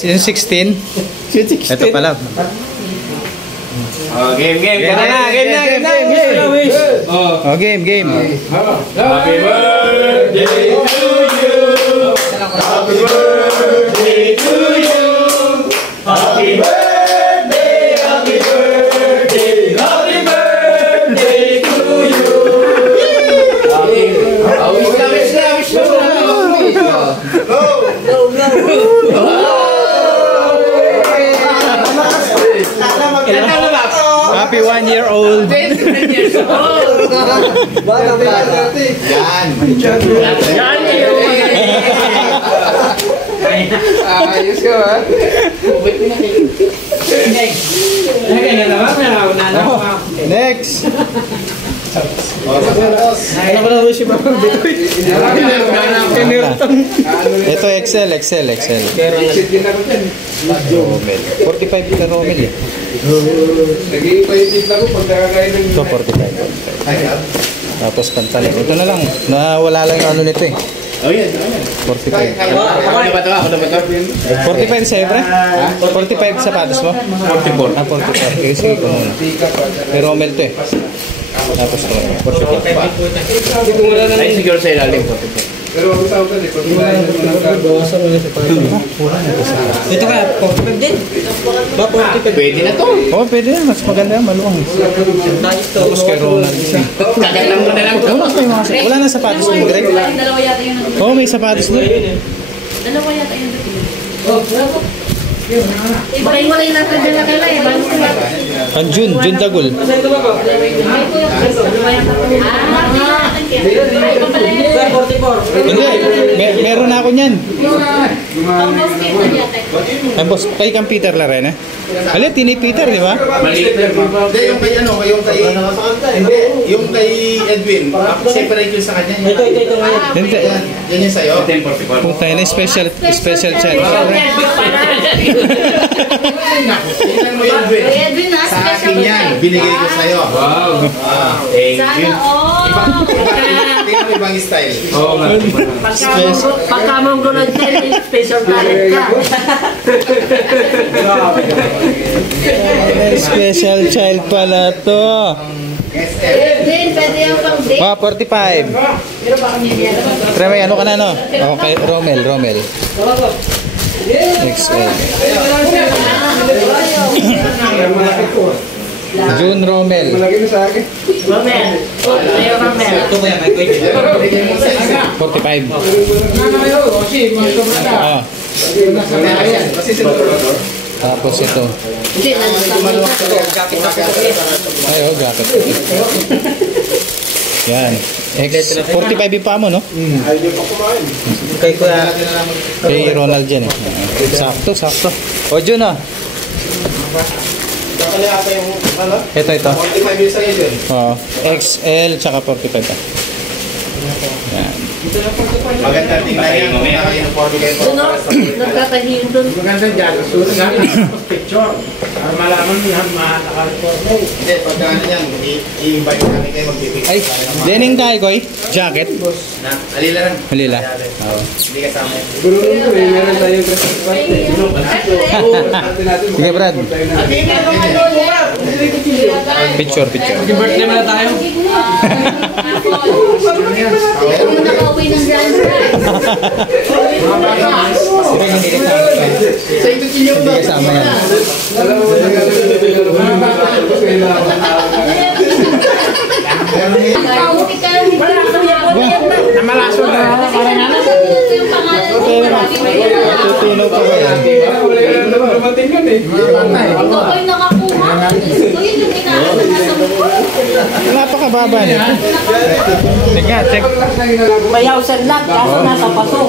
Yung 16? Ito pala. Oh, game. Game na. Oh, game. Happy birthday to you. Happy birthday to you. Happy birthday, happy birthday, happy birthday to you. Wish na. Happy 1 year old. Yan. Ayos ka ba? Next. Ito XL. 45 ka Romel eh. Nag-iipahitip lang ko pag nakakain ng... Ito 45. Tapos pantalon. Ito na lang. Nawala lang yung ano nito eh. Oh, yan. 45. Ako na ba ito? 45 siyempre? 45 sapatos mo? 44. Ah, 44. Okay, sige ko muna. May Romel to eh. Tapos Romel. 44. Ay, siguro sa ilalim 44. Pero ang tawag ka pag kinain mo ng carbo. Ito ka, 45 din. Ba, 45? Pwede na to. Oo, pwede yan. Mas maganda yan, maluwang. Tapos kay Ronald. Kagalang mo na lang to. Wala na sapatos mo, Greg? Dalawa yata yung nandun. Oo, may sapatos doon. Dalawa yata yung nandun. Iba yung wala yung natin na kailan eh. Bago sila. Ang June Dagul. Hindi, meron na ako niyan. Tapos kay kang Peter Larena. Alit, tini Peter, di ba? Maliit lang. Hindi, yung kay ano, yung kay Edwin, separate yun sa kanya. Ito. Hindi. Yan yung sa'yo. 1044. Kung tayo na special child. Tingnan mo yung Edwin. Sa akin yan, binigay ko sa'yo. Wow. Thank you. Sana all. Tingnan mo ibang style. Oo nga. Pagka mong gulod din, special talent ka. Special child pala to. Edwin, pwede yung pang-date. 45. Try may ano ka na, no? Okay, Romel. XL. June Romel. Malaki na sa akin. Romel. Ayaw Romel. 45. Ah. Kasi sinunod. Tapos ito. Hindi, Ay, oh, jacket. Yan. 45 yung pa mo, no? Kay Kuya. Kay Ronald yan eh. Sakto. O, June, oh. Kakali ata yung ano? Ito. 45 years sa'yo yun. Oh, XL tsaka 45 pa. Yan. Maganda tingnan yan. Kung naka-uniform kayo. nagkakahing doon. Maganda dyan. Susunod natin ang picture. Para malaman mo yan, naka-report. Hindi, pagka ano yan, i-invite namin kayo magbibigay. Ay, dening tayo, Koy. Jacket. Na, alila lang. Halila. Oo. Hindi kasama yan. Siguro nun ko, meron tayong Christmas party. Sige, Brad. Picture. Birthday mo na tayo. Meron mo nakauwi ng grand prize. Hindi kasama yan. Namalaso na. Yung pangalan mo. Tutunaw pa ba yan? Ikaw ko'y nakakuha. Ito yun yung inaasal mo. Napakababa nito. Check. Bayaw sa lag, kaso nasa paso.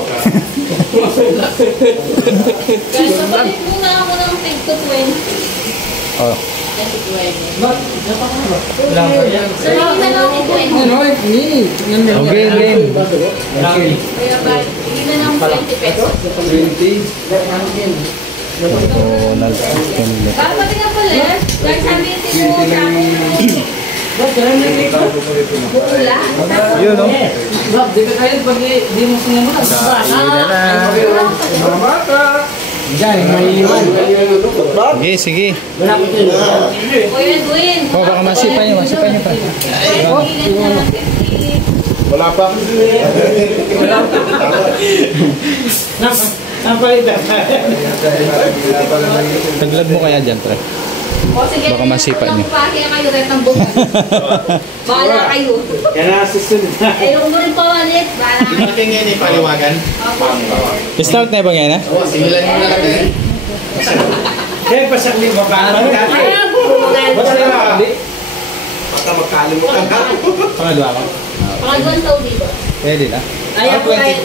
Kaso balik muna ako ng tig to 20. Oh. Sa na lang ako 20. Game. Kaya ba, hindi na lang 20 pesos. Ronald. Pati nga pala, dahil sabi ito mo sa akin. Bukula. Yun, no? Di ka kayo pag di mo sinama. Hindi na lang. Diyan, may iwan. Sige, sige. Kuya Edwin. Oh, baka masipa niyo pa. Wala pa. Napalitan. Taglag mo kaya dyan, pre. O sige, Baka masipa niyo. Pake kayo rin ng bukas. Bahala kayo. Yan na susunod. Eh, huwag mo rin pawalit. Bahala kayo. Malaking yan eh, paliwagan. Start na ba ngayon, ha? Oo, simulan mo na lang eh. Kaya pasakli ba ba? Ay, Basta na. Baka makalimutan ka. Pangadwa ko. Pangagawang taon dito. Pwede na. Ayaw po tayo.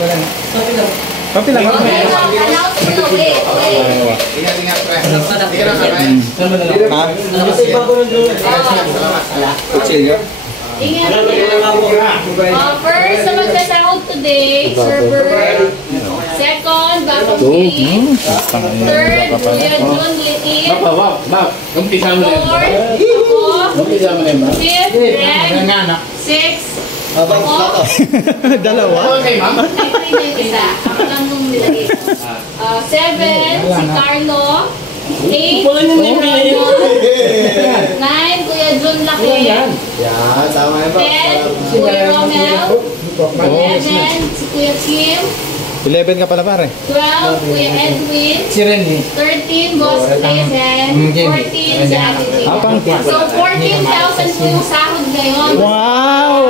Papi lang. Okay, allow to know. Wait. Ingat-ingat, pre. Sige na, kakain. Ha? Salamat. Kutsilyo? Ingat. First, sa magsasahod today, server. Second, Bakong King. Third, Kuya John Liit. Bak. Umpisa mo na yun. Fourth, ako. Umpisa mo na yun, Bak. Fifth, Red. Sixth, ako. Dalawa? Okay, ma'am. Ay, yung isa. Ako lang nung nilagay ko. Seven, si Carlo. Eight, Kuya John. Nine, Kuya John Laki. Yan, tama yun ba? 10, si Kuya Romel. 11, si Kuya Kim. 11 ka pala, pare. 12, Kuya Edwin. Si Renny. 13, Boss Blaze. And 14, si Ate Jane. Apang So, 14,000 po yung sahod ngayon. Wow!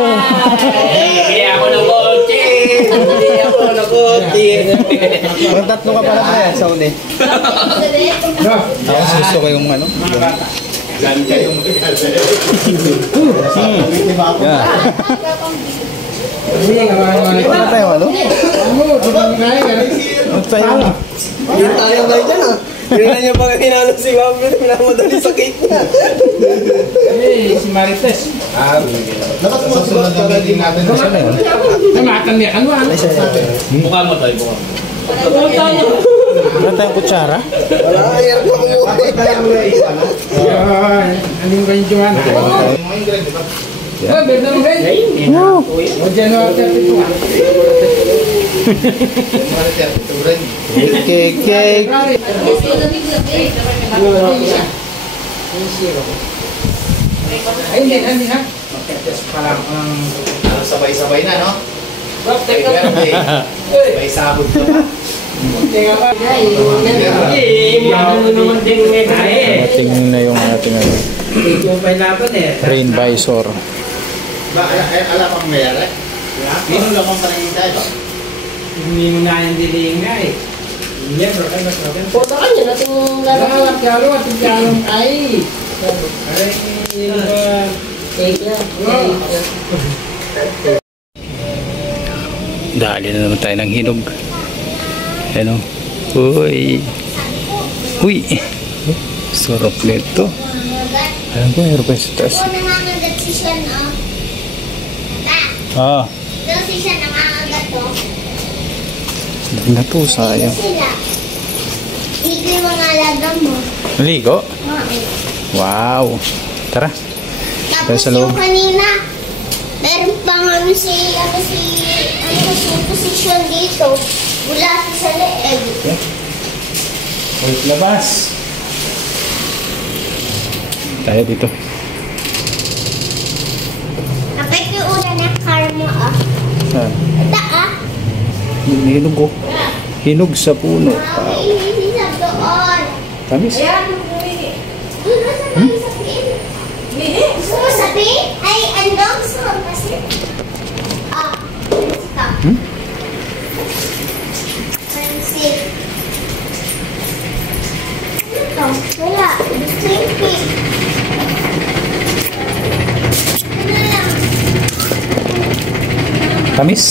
Hindi ako nag-ulti. Hindi ako nag-ulti. Ang tatlo ka pala, pare, sa uli. Tapos gusto ko yung ano. Ganda yung Yeah. Hindi nga mga Ano tayo, ano? Ano tayo? Yung tayong kayo dyan ah. Tingnan niyo pag hinalo si Mami, minamadali sa cake niya. Eh, si Marites. Susunod na meeting natin. Namatan niya. Ano? Mukha mo tayo, mukha mo. Ano tayong kutsara? Wala, hirap na kumuha. Ano yung ganyan Johan? Oh, beda mo ganyan. O January 32. Cake, cake. Ay, hindi ha. Parang Sabay-sabay na, no? May birthday. May sabot na pa. Tingnan na yung ating ano, yung painapan eh. rain visor. Ba, alam pang mayari? Minun lang kong panangin tayo ba? Hindi mo na yung diling nga eh. Yan, bro. Ay, mas natin. Punta ka dyan at yung Lalakad karo at yung karong ay. Ay, Dali na naman tayo ng hinog. Ano? Uy. Uy. Sarap nito. Alam ko, meron pa yung sa taas. Kung nangangagat si Sean, oh. Ah, Daw si Sean nangangagat, oh. hindi na to, sayang. Sila. Hindi ko yung mga alaga mo. Maligo? Oo. Wow. Tara. Tapos sa loob. yung kanina, meron pang si position dito. Wala sa leeg. Ulit labas. Tayo dito. Nakikiuna na car mo, ah. Saan? Ito, ah. Hinog ko. Hinog sa puno. Hindi sa doon. Tamis. Gusto mo sabihin? Gusto mo sabihin? Ay, ano? Gusto mo kasi? Ah, stop. Pencil. Ano to? Wala. Same thing. Ano lang? Tamis.